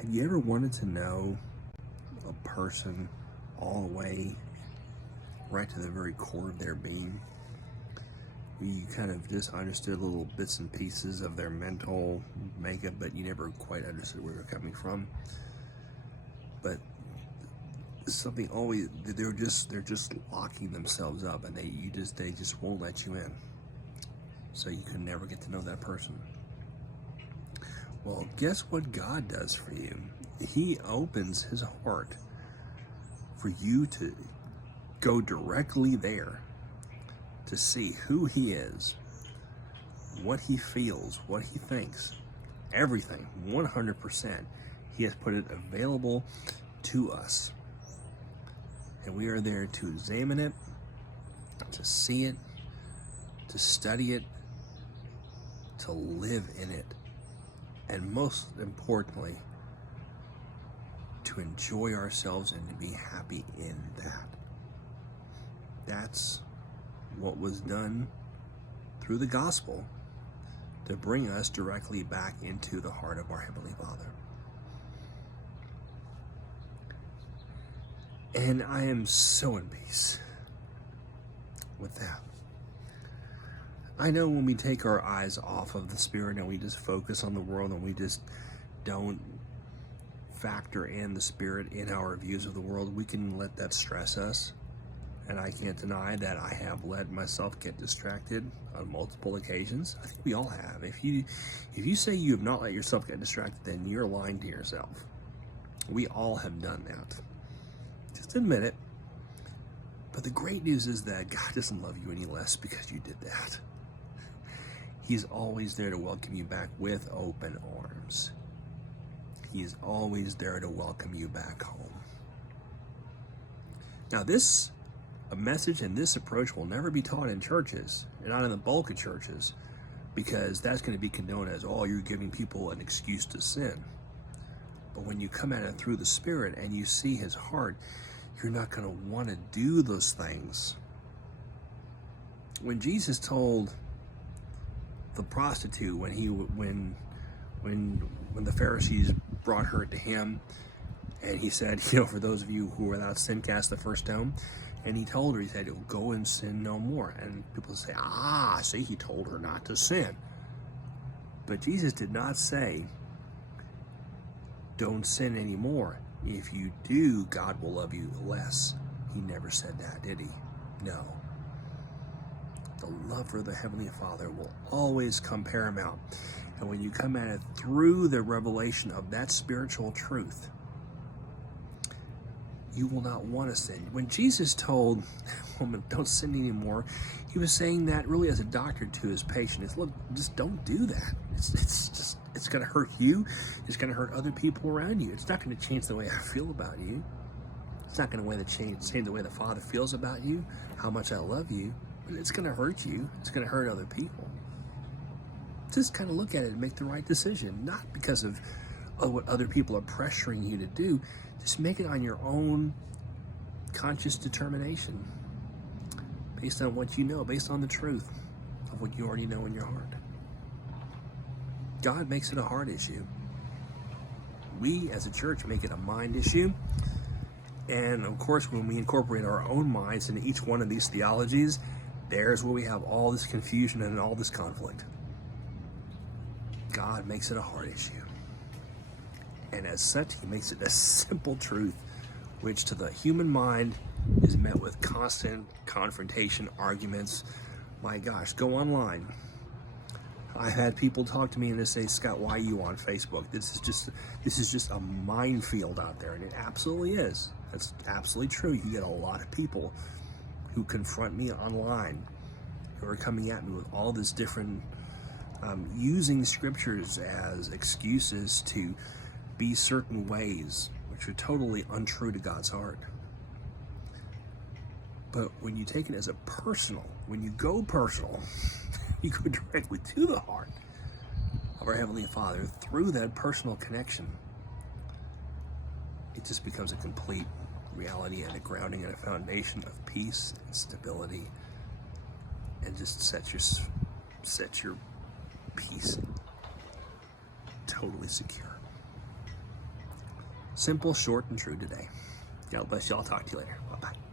Have you ever wanted to know a person all the way right to the very core of their being? You kind of just understood little bits and pieces of their mental makeup, but you never quite understood where they're coming from. But something always, they're just locking themselves up, and they just won't let you in. So you can never get to know that person. Well, guess what God does for you? He opens his heart for you to go directly there to see who he is, what he feels, what he thinks, everything, 100%. He has put it available to us. And we are there to examine it, to see it, to study it, to live in it, and most importantly, to enjoy ourselves and to be happy in that. That's what was done through the gospel to bring us directly back into the heart of our Heavenly Father. And I am so in peace with that. I know when we take our eyes off of the Spirit and we just focus on the world and we just don't factor in the Spirit in our views of the world, we can let that stress us. And I can't deny that I have let myself get distracted on multiple occasions. I think we all have. If you say you have not let yourself get distracted, then you're lying to yourself. We all have done that. Just admit it. But the great news is that God doesn't love you any less because you did that. He's always there to welcome you back with open arms. He is always there to welcome you back home. Now a message and this approach will never be taught in churches, and not in the bulk of churches, because that's going to be condoned as, oh, you're giving people an excuse to sin. But when you come at it through the Spirit and you see his heart, you're not going to want to do those things. When Jesus told the prostitute, when the Pharisees brought her to him, and he said, for those of you who are without sin, cast the first stone. And he told her, he said, go and sin no more. And people say, see, he told her not to sin. But Jesus did not say, don't sin anymore. If you do, God will love you less. He never said that, did he? No. The love for the Heavenly Father will always come paramount. And when you come at it through the revelation of that spiritual truth, you will not want to sin. When Jesus told a woman, don't sin anymore, he was saying that really as a doctor to his patient. Look, just don't do that. It's going to hurt you. It's going to hurt other people around you. It's not going to change the way I feel about you. It's not going to change the way the Father feels about you, how much I love you. But it's going to hurt you. It's going to hurt other people. Just kind of look at it and make the right decision, not because of what other people are pressuring you to do. Just make it on your own conscious determination, based on what you know, based on the truth of what you already know in your heart. God makes it a heart issue. We, as a church, make it a mind issue. And, of course, when we incorporate our own minds into each one of these theologies, there's where we have all this confusion and all this conflict. God makes it a heart issue. And as such, he makes it a simple truth, which to the human mind is met with constant confrontation, arguments. My gosh, go online. I've had people talk to me and they say, Scott, why are you on Facebook? This is just a minefield out there, and it absolutely is. That's absolutely true. You get a lot of people who confront me online, who are coming at me with all this different, using scriptures as excuses to be certain ways, which are totally untrue to God's heart. But when you take it as a personal, when you go personal, you go directly to the heart of our Heavenly Father through that personal connection, it just becomes a complete reality and a grounding and a foundation of peace and stability, and just set your peace totally secure. Simple, short, and true today. God bless you. I'll talk to you later. Bye-bye.